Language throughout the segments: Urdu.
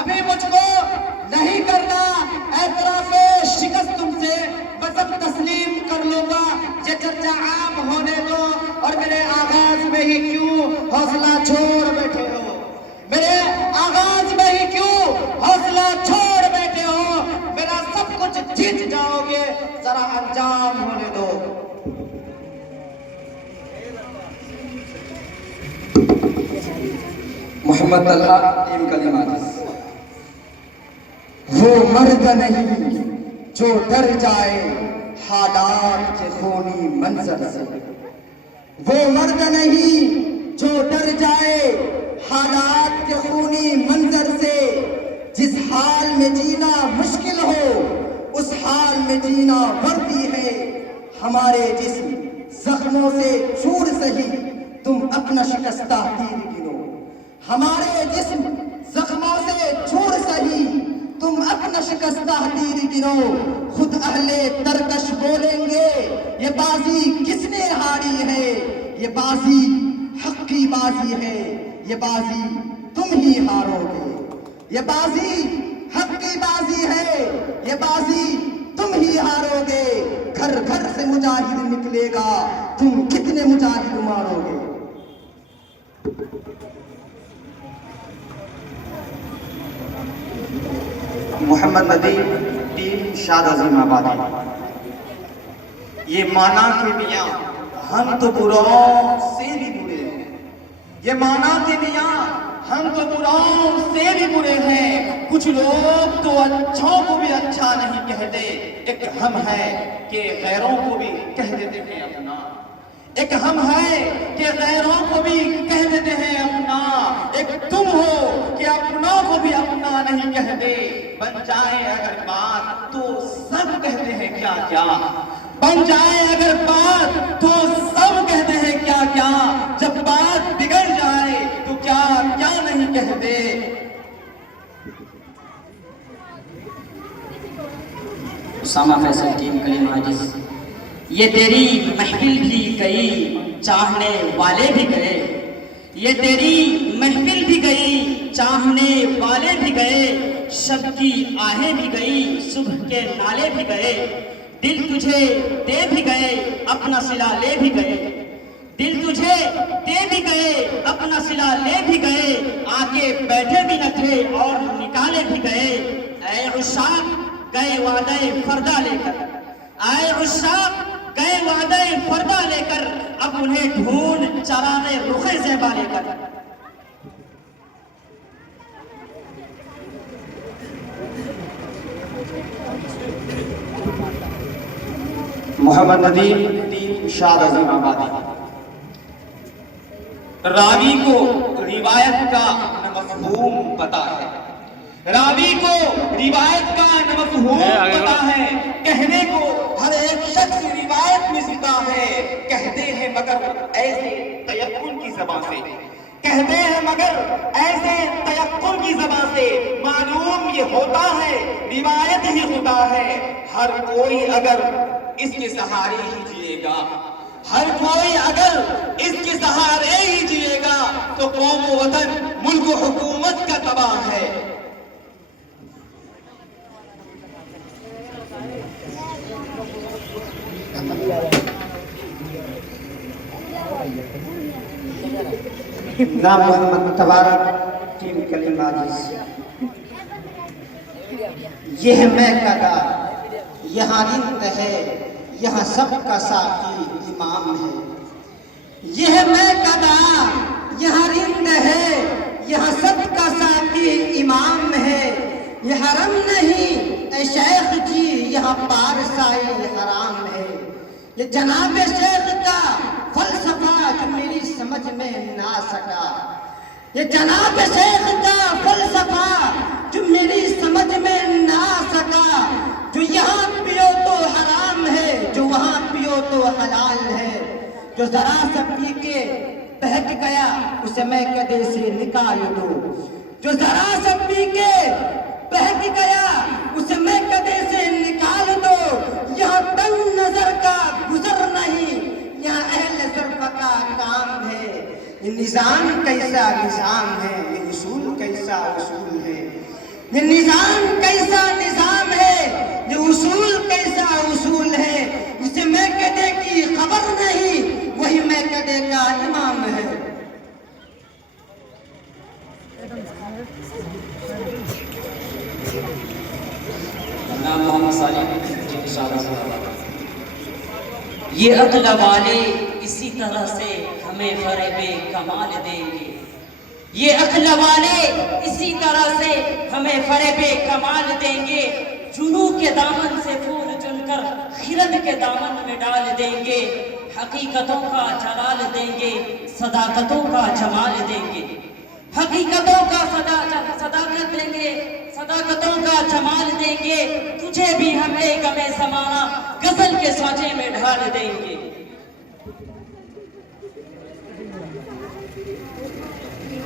ابھی مجھ کو نہیں کرنا اعتراف شکست تم سے، بس اب تسلیم کر لوں گا، یہ چرچا عام ہونے دو، اور میرے آغاز میں ہی کیوں حوصلہ چھوڑ بیٹھے ہو، میرے آغاز میں ہی کیوں حوصلہ چھوڑ بیٹھے ہو، میرا سب کچھ جیت جاؤ گے، ذرا انجام ہونے دو۔ محمد طلحہ ٹیم کلمات۔ وہ مرد نہیں جو ڈر جائے حالات کے خونی منظر سے، وہ مرد نہیں جو ڈر جائے حالات کے خونی منظر سے، جس حال میں جینا مشکل ہو اس حال میں جینا وردی ہے، ہمارے جسم زخموں سے چور سہی تم اپنا شکستہ تیر گنو، ہمارے جسم زخموں سے چور سہی تم اپنا شکستہ تیر گنو، خود اہل ترکش بولیں گے یہ بازی کس نے ہاری ہے، یہ بازی حق کی بازی ہے، یہ بازی تم ہی ہارو گے، یہ بازی حق کی بازی ہے، یہ بازی تم ہی ہارو گے، گھر گھر سے مجاہد نکلے گا، تم کتنے مجاہد مارو گے۔ محمد ندیم ٹیم شاد عظیم آبادی۔ یہ مانا کہ میاں ہم تو براؤں سے بھی برے ہیں، یہ مانا کہ میاں ہم تو براؤں سے بھی برے ہیں، کچھ لوگ تو اچھوں کو بھی اچھا نہیں کہتے، ایک ہم ہے کہ غیروں کو بھی کہہ دیتے ہیں اپنا، ایک ہم ہے کہ غیروں کو بھی کہہ دیتے ہیں اپنا، ایک تم ہو کہ اپنوں کو بھی اپنا نہیں کہتے، بن جائے اگر بات تو سب کہتے ہیں کیا کیا، بن جائے اگر بات تو سب کہتے ہیں کیا کیا، جب بات بگڑ جائے تو کیا کیا نہیں کہتے۔ اسامہ فیصل ٹیم کلیم حاجز۔ یہ تیری محفل بھی گئی چاہنے والے بھی گئے، یہ تیری محفل بھی گئی چاہنے والے بھی گئے، شب کی آہیں بھی گئی صبح کے نالے بھی گئے، دل تجھے دے بھی گئے اپنا صلہ لے بھی گئے، دل تجھے دے بھی گئے اپنا صلہ لے بھی گئے، آ کے بیٹھے بھی نہ تھے اور نکالے بھی گئے، اے عشاق گئے وعدہ فردہ لے کر، اے عشاق گئے وعدہ فردہ لے کر، اب انہیں ڈھونڈ چراغ رخ زیبا لے کر۔ محمد ندیم ٹیم شاد عظیم آبادی۔ راوی کو روایت کا نہ مفہوم پتا ہے، راوی کو روایت کا نہ مفہوم پتا ہے، کہنے کو ہر ایک شخص روایت میں ستا ہے، کہتے ہیں مگر ایسے تیقن کی زبان سے، کہتے ہیں مگر ایسے تیقن کی زبان سے، معلوم یہ ہوتا ہے روایت ہی خدا ہے، ہر کوئی اگر اس کے سہارے ہی جیے گا، ہر کوئی اگر اس کے سہارے ہی جیے گا تو قوم و وطن ملک و حکومت کا تباہ ہے۔ نام محمد تبارک ٹیم کلیم حاجز۔ یہ میں کدا یہاں رند ہے، یہاں سب کا ساقی امام ہے، یہ میں کدا یہاں رند ہے، یہاں سب کا ساقی امام ہے، یہ حرم نہیں اے شیخ جی یہاں پارسائی حرام ہے، یہ جناب شیخ کا فلسفہ جو میری سمجھ میں نہ سکا، یہ جناب شیخ کا فلسفہ جو میری سمجھ میں نہ سکا، جو یہاں پیو تو حرام ہے، جو وہاں پیو تو حلال ہے، جو ذرا سا پی کے بہک گیا اسے میں کدے سے نکال دوں، جو ذرا سا پی کے بہک گیا اسے میں کدے سے نکال دو، یہاں تنگ نظر کا گزر نہیں، یہاں اہل ظرف کا کام ہے، یہ نظام کیسا نظام ہے، یہ اصول کیسا اصول ہے، یہ نظام کیسا نظام ہے، یہ اصول کیسا اصول ہے، جسے میکدے کی خبر نہیں وہی میکدے کا امام ہے۔ نام محمد صالح جی اشارہ صاحب۔ یہ عقل والے اسی طرح سے ہمیں فریب کمال دیں گے، یہ عقل والے اسی طرح سے ہمیں فریب کمال دیں گے، جنوں کے دامن سے پھول چن کر خرد کے دامن میں ڈال دیں گے، حقیقتوں کا جلال دیں گے، صداقتوں کا جمال دیں گے، حقیقتوں کا صداقت دیں گے، صداقتوں کا جمال دیں گے، تجھے بھی ہم ایک غم زمانہ غزل کے سانچے میں ڈھال دیں گے۔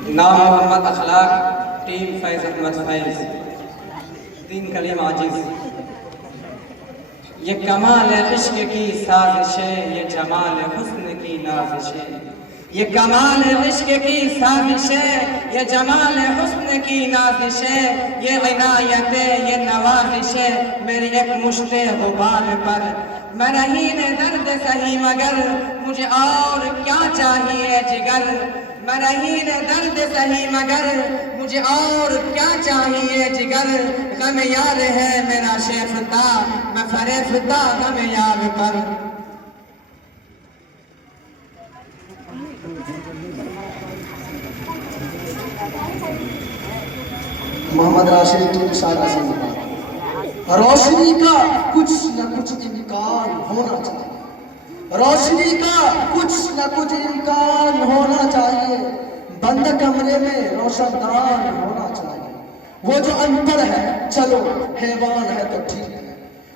نام محمد اخلاق، ٹیم فیض احمد فیض۔ 3 کلم عاجز۔ یہ کمال عشق کی سازش ہے، یہ جمال حسن کی نازش ہے، یہ کمال عشق کی سازش ہے، یہ جمال حسن کی نازش ہے، یہ عنایت ہے، یہ نوازش ہے میری ایک مشت غبار پر۔ میں نہیں نے درد سہی مگر مجھے اور کیا چاہیے جگر، میں نہیں نے درد سہی مگر مجھے اور کیا چاہیے جگر، غم یار ہے میرا شیفتہ میں فریفتہ غم یار پر۔ محمد راشد ٹیم اشارہ سے۔ روشنی کا کچھ نہ کچھ امکان ہونا چاہیے، روشنی کا کچھ نہ کچھ امکان ہونا چاہیے، بند کمرے میں روشن دان ہونا چاہیے۔ وہ جو ان پڑھ ہے چلو حیوان ہے تو ٹھیک ہے،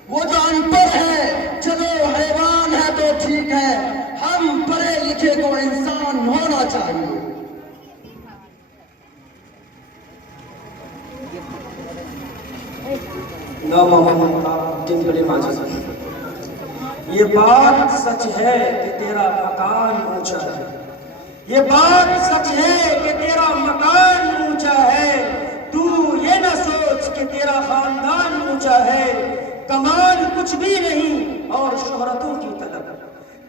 وہ جو ان پڑھ ہے چلو حیوان ہے تو ٹھیک ہے، ہم پڑھے لکھے کو انسان ہونا چاہیے۔ نام محمد ٹیم کلم عاجز۔ یہ بات سچ ہے کہ تیرا مکان اونچا ہے، یہ بات سچ ہے کہ تیرا مکان اونچا ہے، تو یہ نہ سوچ کہ تیرا خاندان اونچا ہے، کمال کچھ بھی نہیں اور شہرتوں کی طلب،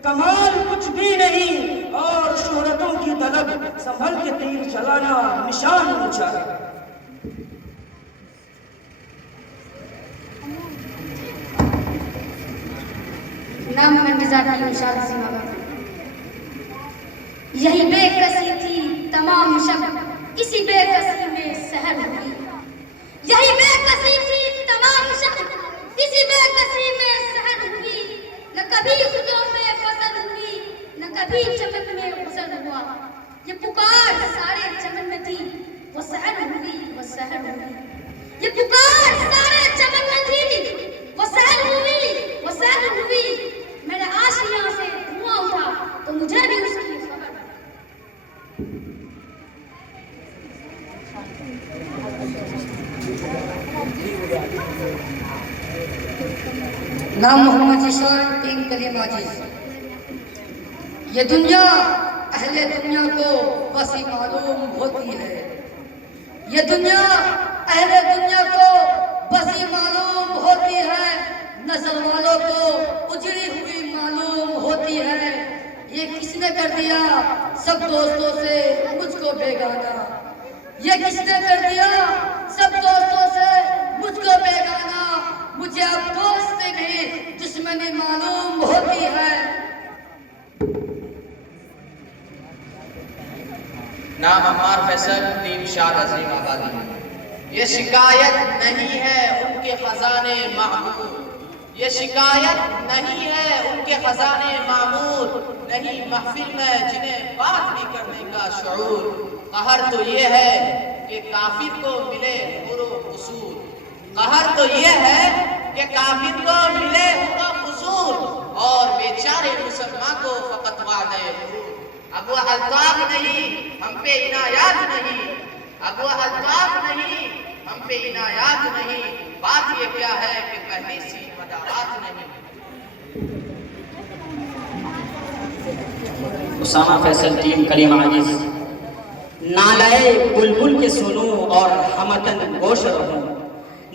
کمال کچھ بھی نہیں اور شہرتوں کی طلب، سنبھل کے تیر چلانا نشان اونچا ہے۔ نام میں مزاجی اشارہ سے ماں۔ یہی بے کسی تھی تمام شب، اسی بے کسی میں سحر ہوئی، یہی بے کسی تھی تمام شب، اسی بے کسی میں سحر ہوئی، نہ کبھی خودوں میں فصل ہوئی، نہ کبھی چمن میں غسل ہوا، یہ پکار سارے چمن میں تھی وہ سحر ہوئی، وہ سحر ہوئی، یہ پکار سارے چمن میں تھی وہ سحر ہوئی، وہ سحر ہوئی، میرے آشیاں سے دھواں اٹھا تو مجھے بھی اس کی خبر۔ نام محمد ذیشان، 3 کلم عاجز۔ یہ دنیا اہل دنیا کو بس ہی معلوم ہوتی ہے، یہ دنیا اہل دنیا کو بس ہی معلوم ہوتی ہے، نظر والوں کو اجڑی ہوئی معلوم ہوتی ہے، یہ کس نے کر دیا سب دوستوں سے مجھ کو بیگانہ، یہ کس نے کر دیا سب دوستوں سے مجھ کو بیگانہ، مجھے اب دوست سے بھی دشمنی معلوم ہوتی ہے۔ نام عمار فیصل، ٹیم شاد عظیم آبادی۔ یہ شکایت نہیں ہے ان کے خزانے معمور، یہ شکایت نہیں ہے ان کے خزانے معمور، نہیں محفل میں جنہیں بات بھی کرنے کا شعور، قہر تو یہ ہے کہ کافر کو ملے حور و قصور، قہر تو یہ ہے کہ کافر کو ملے حور و قصور، اور بیچارے مسلمان کو فقط وعدہ غرور۔ اب وہ الطاف نہیں ہم پہ عنایات نہیں، اب وہ الطاف نہیں ہم پہ عنایات نہیں، بات یہ کیا ہے کہ پہلی سی مدارات نہیں۔ اسامہ فیصل، ٹیم کلیم عاجز۔ نالائے بلبل کے سنوں اور ہمتن گوش رہوں،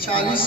40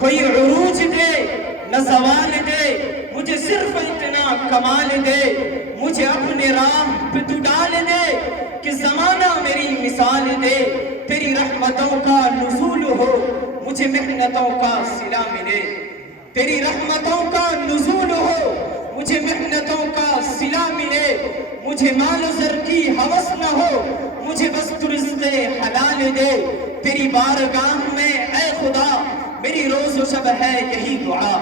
کوئی عروج دے نہ زوال دے، مجھے صرف اتنا کمال دے، مجھے اپنے راہ پہ تو ڈال دے کہ زمانہ میری مثال دے، تیری رحمتوں کا نزول ہو مجھے محنتوں کا صلہ ملے، تیری رحمتوں کا نزول ہو مجھے محنتوں کا صلہ ملے، مجھے مال و زر کی ہوس نہ ہو، مجھے بس تو رزق حلال دے، تیری بارگاہ میں اے خدا میری روز و شب ہے یہی دعا،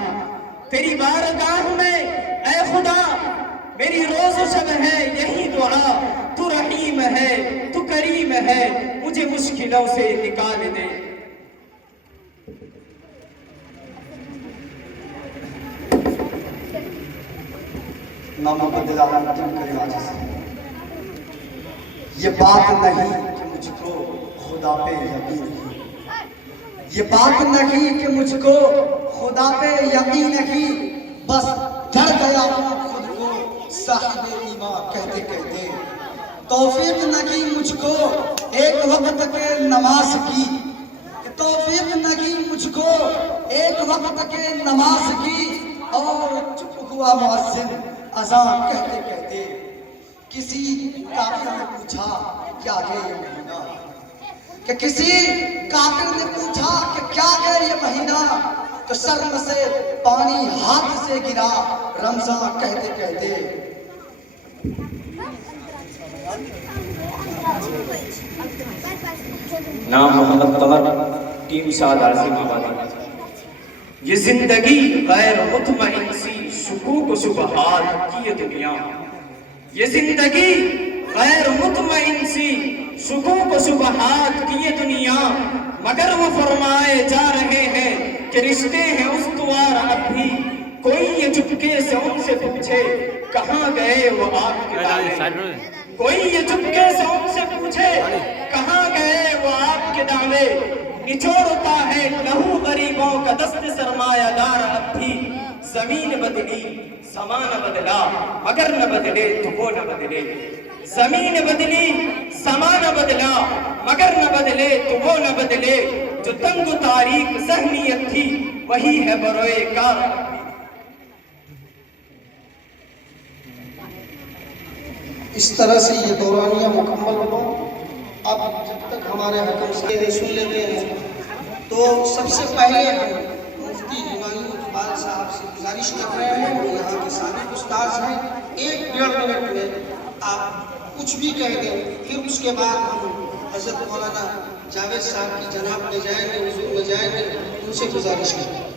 تیری بارگاہ میں اے خدا میری روز و شب ہے یہی دعا، تو رحیم ہے تو کریم ہے مجھے مشکلوں سے نکال دے۔ نامبدل عالم ٹیم کلیم عاجز، یہ بات نہیں کہ مجھ کو خدا پہ یقین نہیں، یہ بات نہیں کہ مجھ کو خدا پہ یقین نہیں، بس ڈر گیا ہوں خود کو صاحب ایمان کہتے کہتے، توفیق نہیں مجھ کو ایک وقت کے نماز کی، توفیق نہیں مجھ کو ایک وقت کے نماز کی، اور چپ ہوا مؤذن اذان کہتے کہتے، کسی کافر نے پوچھا کیا ہے یہ مہینہ، کہ کسی کافر نے پوچھا کہ کیا ہے یہ مہینہ، تو شرم سے پانی ہاتھ سے گرا رمضان کہتے کہتے۔ نام محمد قمر، ٹیم شاد عظیم آبادی۔ یہ زندگی غیر مطمئن سی شکوک و شبہات کی یہ دنیا، یہ زندگی غیر مطمئن سی شکوک و شبہات کی یہ دنیا، مگر وہ فرمائے جا رہے ہیں کہ رشتے ہیں استوار اب بھی، کوئی یہ چپکے سے ان سے پوچھے کہاں گئے وہ آپ کے دعوے، کوئی یہ چپکے سے ان سے پوچھے کہاں گئے وہ آپ کے دعوے، نچوڑتا ہے لہو غریبوں کا دست سرمایہ دار اب بھی، زمین بدلی زمانہ بدلا مگر نہ بدلے تو وہ نہ بدلے، زمین بدلی زمانہ بدلا مگر نہ بدلے تو وہ نہ بدلے، جو تنگ و تاریک ذہنیت تھی وہی ہے بروئے کار۔ اس طرح سے یہ دورانیہ مکمل ہو۔ اب جب تک ہمارے حکم سے سن لیتے ہیں تو سب سے پہلے ہم مفتی ہمایوں اقبال صاحب سے گزارش کر رہے ہیں، وہ یہاں کے سابق استاذ ہیں، 1-1.5 منٹ میں آپ کچھ بھی کہہ دیں، پھر اس کے بعد ہم حضرت مولانا جاوید صاحب کی جناب میں جائیں گے، حضور میں جائیں گے، ان سے گزارش کریں گے۔